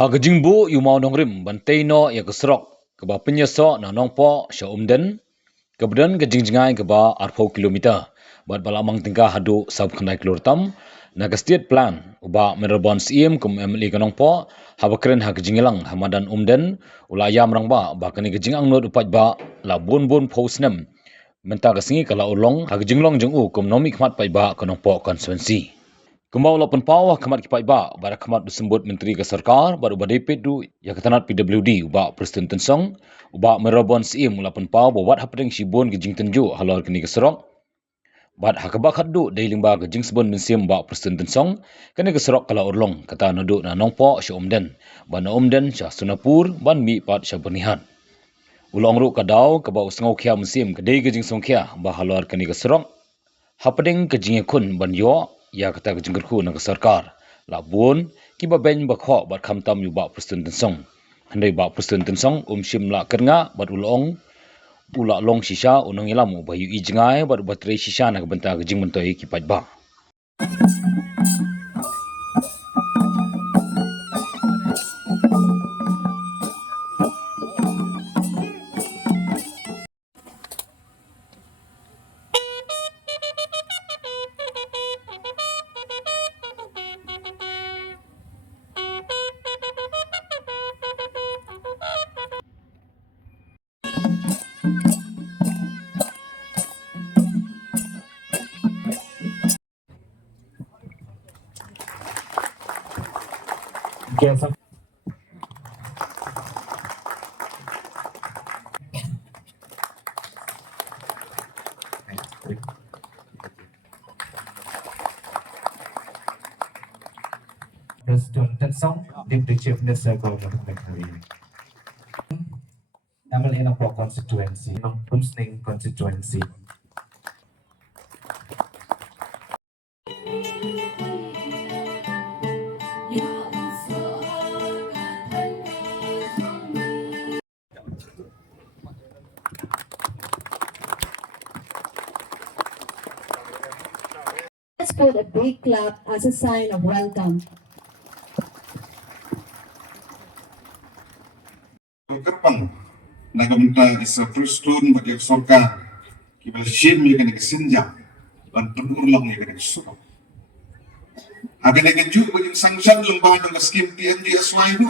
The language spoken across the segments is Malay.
Hagajingbu yumau nongrim bantai no ya kesrok keba penyeso na nongpo sya umden kebedan kejingjingai keba arpau kilometer bat balamang tingkah hadu sab khandai kilortam na ke state plan uba merebon siem kum emli kanongpo habakren hagajingilang hamadan umden ulayam rangba ba kani kejingang not upat ba la bon posnem menta kasingi kala ulong hagajinglong jengu kum nomi khmat pai ba kanongpo constituency. Kembau lapan pawah kamat kipai ba bara kamat disebut menteri ke sarkar baru badepet du ya ketanat PWD uba Presiden Tensong uba merobon sim lapan paw buat hapdeng sibon gejing tenju halor kini keserok bat hakabak haddu dai lingba gejing sebon mensim ba Presiden Tensong kini keserok kala urlong kata nadu na nongpo sya umden ban umden sya sunapur ban mi pat sya bernihan ulong ru kadau keba usngau khia mensim kedai gejing songkhia ba halor kini keserok hapdeng kejing kun ban yo ya kata kejengkerku na sarkar labun kiba ben bakho bat khamtam yu ba Presiden Tensong handai ba Presiden Tensong shim la kernga bat ulong ula long shisha unang ilamu bayu ijngai bat batre shisha na benta kejing mentoi kipat ba. Yes. Presiden Tensong, Deputy Chief Minister Government Negeri. Namal Inapok constituency, Pumsning constituency. Let's put a big clap as a sign of welcome. Kerpang, nagamta isa Preston bagi soka, kibal shim ya kena kesenjang, dan penurlang ya kena kesuka. Akan ada kejuk bagi sangsan lembah dengan skim TMJSY itu,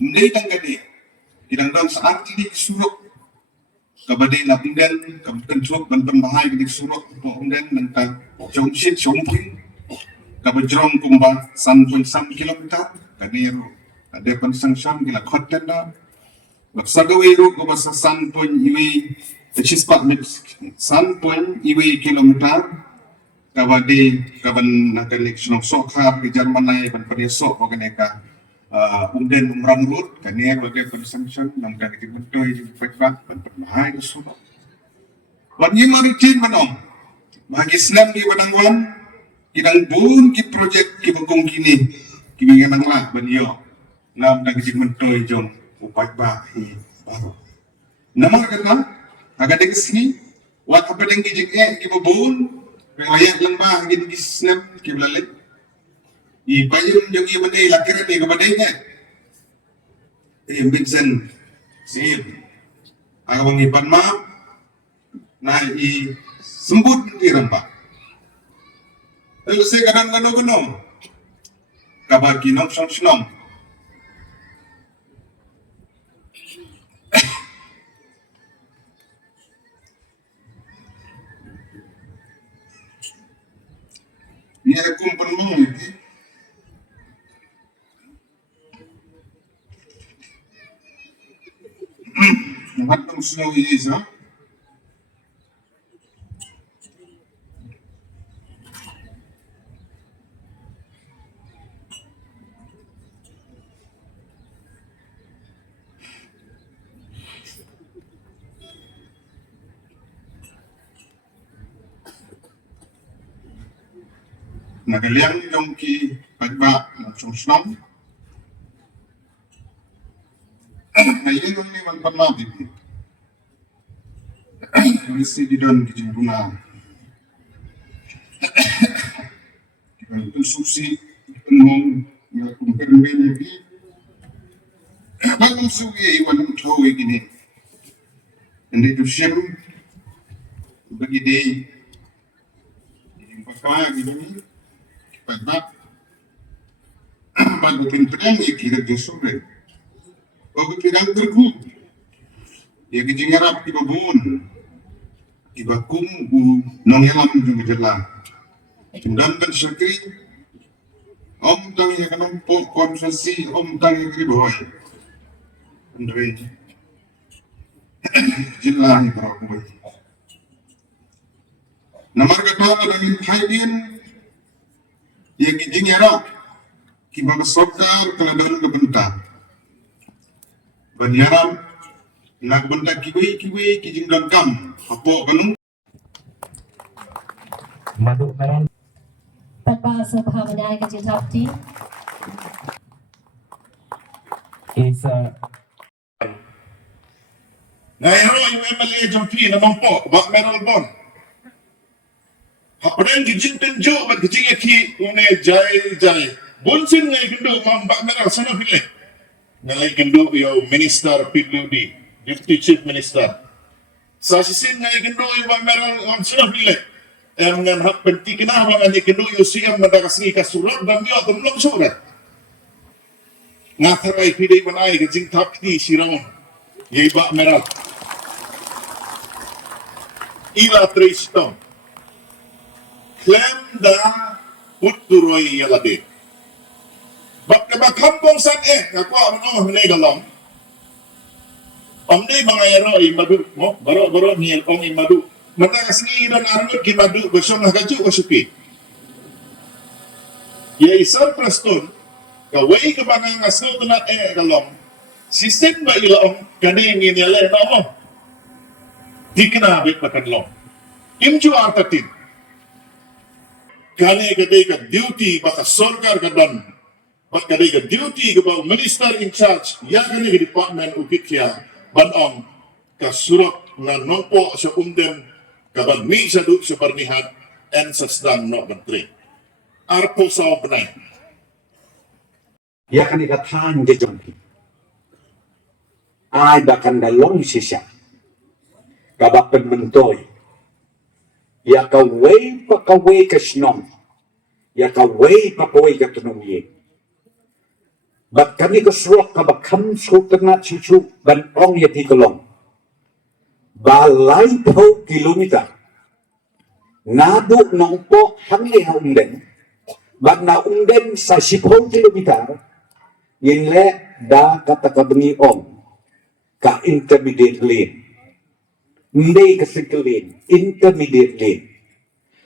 mendai tangkadi, tidak dalam saat ini kesuruk, kabadai nak umden, kabadai kejuk dan pembahai kedik suruk untuk umden tentang jongsit jongping, kabajrong kumba 1.1 kilometer, kadiru ada pensangsan gila konten dah. Magsagawi ro ko basta 1.1 kilometer kabadi kaban nakaleksyon sokha di Jermanay ban panisok ko kaneka umden umramrut kaniya bagay consumption ng kagitimuntoy yung pagbat ban pamahay so ban yung maritin manong magislam di badangwan kinang bun ki project ki bagong kini kimingan la ban yo nam nagitimuntoy yung upagba baru nama kata agak ada kesini wat apa yang kijek kibubun riwayat lembah gini kisnam kiblalik I payun yung iba ni lakiran ni kabadaynya minsan sip agawang ipan maaf na I sembut di rempah lalu saya kadang-kadang kabagi nom som ni aku pernah ini matang snow is nagaliang yung ki pagba ng sumsnom na yun yung liman pamabit mesti di dalam kijing bunga kita itu susi penuh yang kumpul lagi Bagong suwi iwan tuwi gini. Hindi to siyem bagi day yung pagka gini pagbat pagpintrang ikirag jasure. Pagpinang tergu ya kijingarap ibabun ibakum u nangyalam juga jala. Dan kan syakri om tang ya kanong po konsesi om tang ya kriboy. Andre jila ni parakuy. Namar katala dari Thailand ya kijingarap kibaga sokar kaladan kebenta. Banyaran nagbenta kiwi kijing dangkam apo kanong Madu meron. Tanpa Subhamaniya Kajitapti. Is Ngayon yung MLA Jampi naman po, bak meron bon. Hapadan gijin tenjo, bak gijin yaki, une jay. Bunsin ngay kendo, mam bak meron, sana pili. Ngay kendo yung Minister PWD, Deputy Chief Minister. Sa sisin ngay kendo yung bak meron, sana pili. Ngan hak penting kenapa ngay kendo yung siyam nadakasngi kasurat, dan dia tumlong surat. Ngataray pili manay gijin tapti siraon. Yay bak meron. Ila Triston. Klem da puturoy yalade. Bak kampong san ngaku ano galong. Omni mga ero madu mo baro ni ong madu. Mata kasni dan armut ki madu gosong hagaju o supi. Ye isar Preston kawai kebangang asal tunat galong. Sistem ba ilong kani nginele na mo. Dikinabit na kanlong. Imju artatin. Kani kadai ka duty baka sorkar ka don. Bat kadai ka duty ka ba minister in charge. Ya kani ka department ukitya. Banong ka surat na nompo sa ka banmi sa du sa parnihat and sa sedang no bantri. Arpo sa openay. Ya kan ikatan je jompi. Ai bakan dalong sisa. Kabak penmentoy. Ya kaway pa kaway ka sinong. Ya kaway pa kaway ka tunong ye. Bat kami kesuak kabak kam sultanat cucu ban ong ya tikolong. Balai po kilometer. Nadu nongpo hangi haungden. Bat na ungden sa 10 kilometer. Yinle da kata kabengi ong. Ka intermediate lane. Hindi ka single lane. Intermediate lane.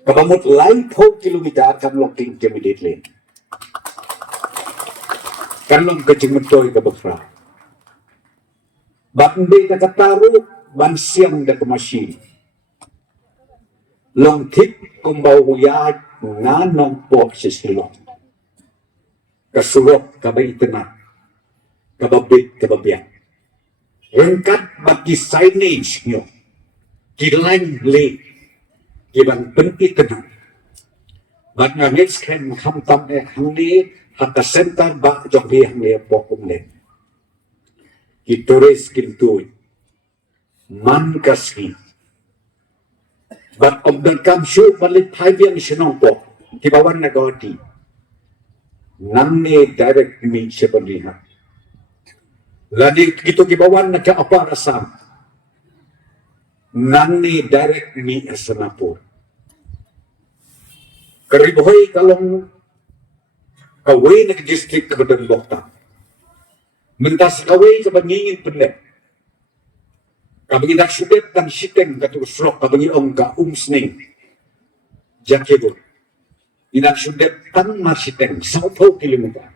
Kabamot lain 4 kilometer kan locking intermediate lane. Kan long kacing mentoy ka bakra. Bat hindi ka kataru ban siyang da kamasin. Long tip kumbaw huyad nga nong po sa silong. Kasulok kabay tenat. Kababit kababiyak. Rengkat bagi signage nyo. Kilain le. Kiban penti tenang. Bat nga next kan hamtam hang li hata center ba jok li hang li pokum le. Kitores kintuy. Man kaski. Bat obdan kam syu palit paibian sinong po. Kibawan na gawati. Namne direct mi sepaniha. Lagi kita kibawan na ka apa rasam. Namne direct mi asanapur. Kariboy kalong kaway na district kabadang bokta. Mentas kaway kabangingin penlep. Kabangi naksudet dan siteng katusrok kabangi ong ka umsning. Jakebo. Inaksudet tan marsiteng 10 kilometer.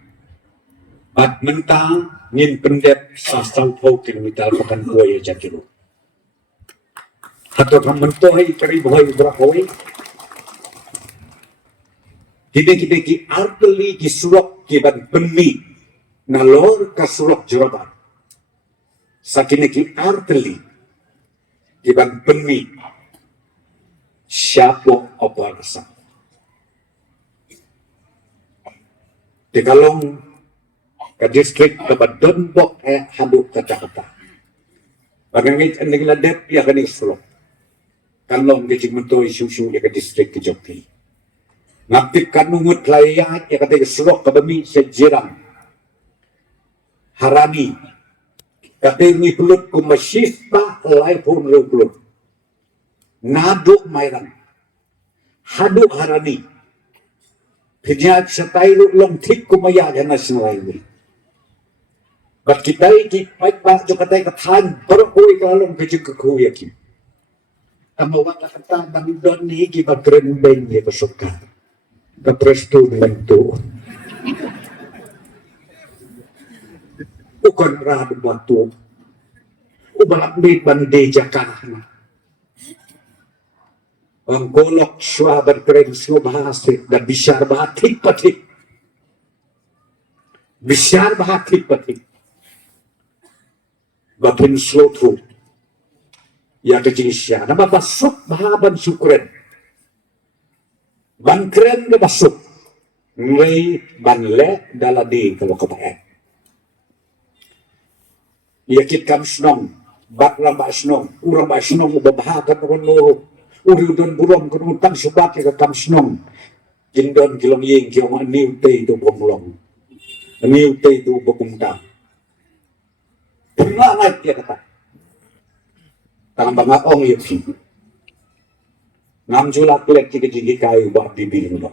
At mentang ngin pendep sa 10 kilometer pakan kuya jakebo. Hato kang mentohay kariboy brakoy. Kideki arteli ki surok ki ban penmi nalor ka surok jurabat. Sakine ki arteli ki ban penmi siapo operasa. Tegalong ke distrik ke Badon Bok Haduk ke Jakarta. Bagangit ang nagladep ya kaning Sro. Kalong ke Jimunto isu-isu ya ke distrik ke Jogja. Ngaktif kanungut layat ya kata Sro ke Bami sejirang. Harani. Kata ni kulut ku masyifah laipun ruklut. Naduk mayran. Haduk harani. Kenyat setailu long tik kumaya jana senai. Bat kita iki baik pak jo katai katan perkui kalong keju keku yakin. Kamawat kata bang don ni ki bagren ben ye kesuka. Keprestu bentu. Bukan rad batu. Ubalak bit bande jakana. Ang golok swa berkeren swa bahasik dan bisyar bahatik patik. Bisyar bahatik patik. Bapin slotu. Ya kejinisya. Nama basuk bahaban sukren. Ban keren ke basuk. Ngei ban le daladi kalau kepaen. Yakit kam senong. Bak lambak senong. Urang bak senong. Babahakan rono. Udon burung kenutan subat ke kam senong. Jindon kilong ying kilong aniu te itu bomlong. Aniu te itu bokumdang. Pernah naik dia kata. Tangan bangga ong yuki. Ngam julak lek jika jiki kayu buat bibir lo.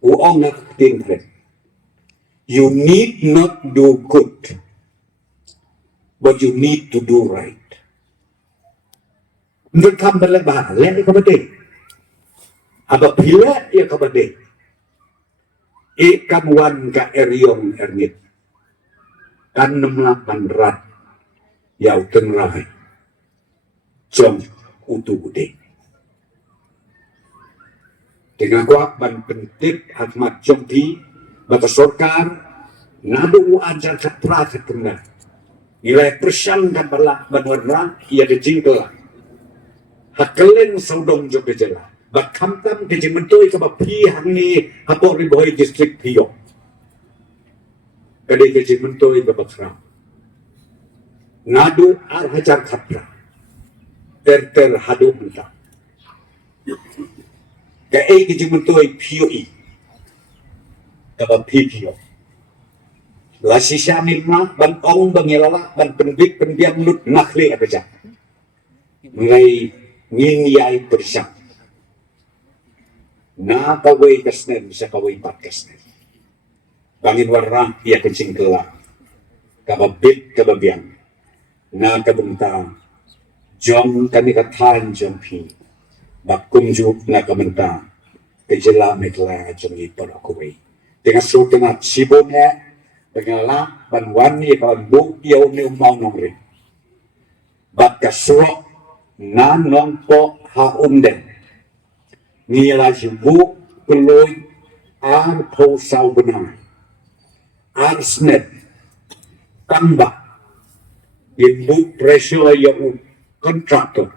Uong nak tingkret. You need not do good. But you need to do right. Untuk kamu berlebihan, lek kabade. Aba pila ya kabade. Ikan wan ka eriong ernit. Kan nemlapan rat yau tenrai jom utu bude dengan kuat ban pentit Ahmad Jomti bata sorkar nadu ajar katra ketengah nilai persyang dan balak banwarna ia dejingkel hakelen saudong jom dejela bak kamtam kejementoi ke bapi hangi hapok riboy distrik Piyok kadai kejementoi ke bakram ngadu ar hajar khatra ter hadu mentah ke ai kejementoi POE kaba PPO la sisa milma ban ong bangilala ban pendik pendiam lut nakli abeja ngai ngiyai persak na kawai kasnen sa kawai pat kasnen bangin warna ia kencing kelak kababit kababiang na kabenta jom kami katan jompi bakumjuk na kabenta kejela metla jomi perakuwi dengan sultanat sibonnya dengan la banwani banbuk yau ni umau nongri bat kasro na nongpo ha umden nila jibu keloy ar po sau benar ar snet kambak Ibu pressure yang kontraktor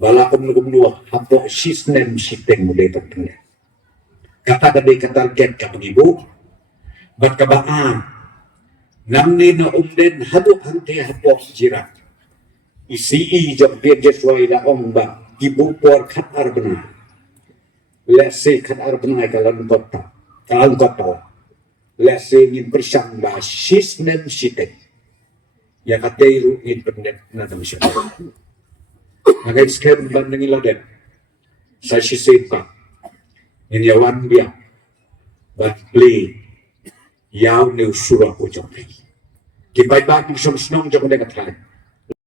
balakum nugumdua hapo sistem sistem mulai terkena kata kadai target ka pengibu bat kabaan namni na umden haduk hante hapo jirat isi jam dia suai da omba ibu por khatar benar lese khatar benar kalan kota lese ngin persang ba sistem sistem ya katairu independent na misyon. Nag-escape ban ng iladen sa sisipa inyawan biya but play yaw ni usura ko jomri. Kibay ba ng sumsnong jom na katay.